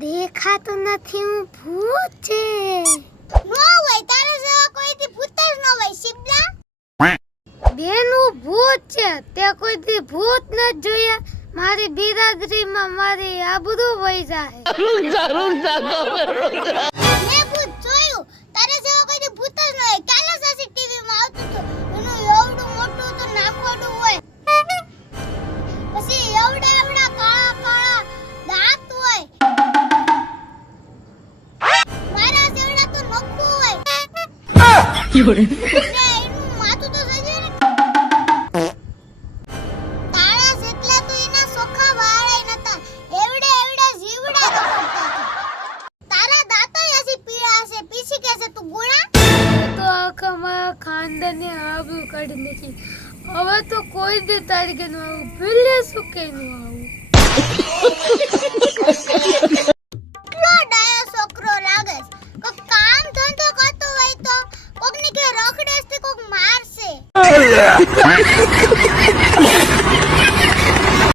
દેખાતો નથી હું ભૂત છે નો હોય તારા જેવા કોઈથી ભૂત જ ન હોય શિબલા બેન હું ભૂત છે તે કોઈથી ભૂત ન જોયા મારી બિરાદરીમાં મારી આબરૂ વહી જાય મેં ભૂત જોયું તારા જેવા કોઈથી ભૂત જ ન હોય કાલે સીસીટીવી માં આવતું હતું એનું એવડું મોટું તો નાખોડું હોય પછી એવડા એવડા કાળા કાળા દાંત હોય મારા જેવડા તો નખું હોય એનું માથું તો સજે ને તારા જેટલા તો એના સોખા વાળે નતા એવડા એવડા જીવડા રખડતા તારા દાંતય હજી પીળા છે પીસી કે છે તું ગુણા તો આખા મારા ખાનદાનની આબરૂ કાઢી નાખી હવે તો કોઈ દી તારીખે નું આવું ભૂલે સુકે નું આવું કેટલો ડાયો છોકરો લાગે છે કોક કામ ધંધો કરતો હોય તો કોકની કે રખડેસ થી કોક મારશે